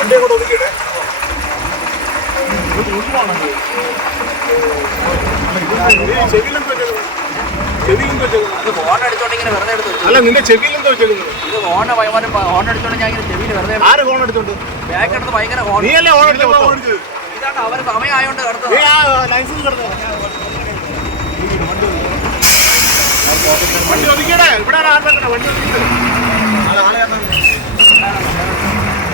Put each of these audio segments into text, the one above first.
വണ്ടി കൂടെ ഒതുക്കിയിടേ അല്ല നിന്റെ ചെവിയിലെന്തോ വെച്ചേക്കുന്നത്? ഇത് ഫോൺ വൈകുന്നേരം ഹോൺ അടിച്ചോണ്ട് ഞാൻ ചെവിയിൽ വെറുതെ ആര് ഫോൺ എടുത്തോണ്ട്? ബാക്ക് എടുത്ത് ഭയങ്കര ഹോൺ നീയല്ലേ ഫോൺ എടുത്തോ ഇതാണ് അവർ സമയമായോണ്ട് കടത്തത്. നീ ലൈസൻസ് കിടന്നു വണ്ടി ഒതുക്കിയിടേ ഇവിടെ വണ്ടി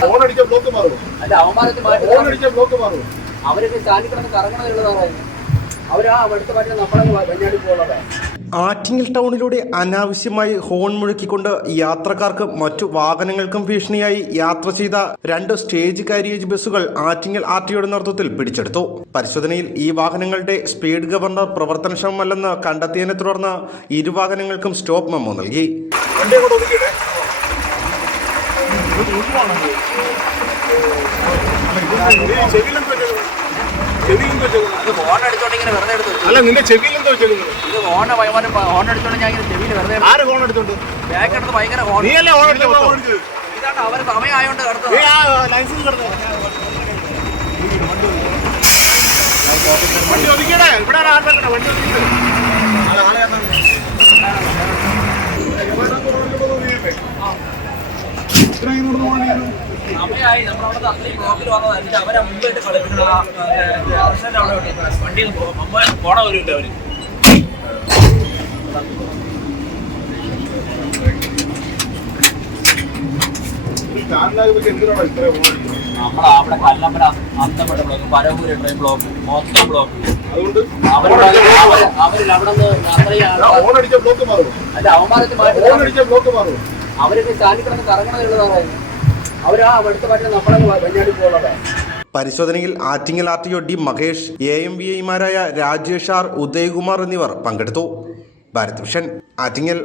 ബ്ലോക്ക് മാറും. അല്ല അവന്മാരത്ത് മാറ്റി ഫോൺ അടിച്ച ബ്ലോക്ക് മാറും. അവരൊക്കെ സ്റ്റാൻഡിൽ കിടന്ന് കറങ്ങണതുള്ളതാണ് അവരാ അടുത്ത പാട്ടിൽ നമ്മളെ വെഞ്ഞാടി പോകുന്നത്. ആറ്റിങ്ങൽ ടൗണിലൂടെ അനാവശ്യമായി ഹോൺ മുഴക്കിക്കൊണ്ട് യാത്രക്കാർക്ക് മറ്റു വാഹനങ്ങൾക്കും ഭീഷണിയായി യാത്ര ചെയ്ത രണ്ട് സ്റ്റേജ് കാരിയേജ് ബസ്സുകൾ ആറ്റിങ്ങൽ ആർ ടിയുടെ നേതൃത്വത്തിൽ പിടിച്ചെടുത്തു. പരിശോധനയിൽ ഈ വാഹനങ്ങളുടെ സ്പീഡ് ഗവർണർ പ്രവർത്തനക്ഷമമല്ലെന്ന് കണ്ടെത്തിയതിനെ തുടർന്ന് ഇരു വാഹനങ്ങൾക്കും സ്റ്റോപ്പ് മെമ്മോ നൽകി. അല്ല നിന്റെ ചെവിയിലെന്തോ വെച്ചേക്കുന്നത് ഇത് വൈകുന്നേരം ഹോൺ അടിച്ചോണ്ട് ഞാൻ ഇങ്ങനെ ചെവിയിൽ ആര് ഹോൺ എടുത്തോണ്ട് ബാക്ക് എടുത്ത് ഭയങ്കര ഹോൺ നീയല്ലേ ഹോൺ എടുത്തോ ഇതാണ് അവർ സമയമായോണ്ട് നീ കടത്തത്. ലൈസൻസ് കിടന്നു വണ്ടി ഒതുക്കിയടേ ഇവിടെ ആർക്കണ്ട വണ്ടി ഒതുക്കിയിടേ. സമയമായി നമ്മളവിടെ അത്രയും ബ്ലോക്കിൽ വന്നത് എന്നിട്ട് അവരെ മുമ്പിട്ട് കളിപ്പിക്കണം അവിടെ വണ്ടിയിൽ പോണ ഒരു അവർ കല്ലമ്പല ബ്ലോക്ക് പരവൂര് ട്രെയിൻ ബ്ലോക്ക് മൊത്തം ബ്ലോക്ക് അവരിൽ അവിടെ അല്ല അവരൊക്കെ സ്റ്റാൻഡിൽ കിടന്ന് നമ്മളെ പരിശോധനയിൽ Attingal R T O D Mahesh A M V ഐമാരായ രാജേഷ് ആർ ഉദയകുമാർ എന്നിവർ പങ്കെടുത്തു. ഭാരത് വിഷൻ ആറ്റിങ്ങൽ.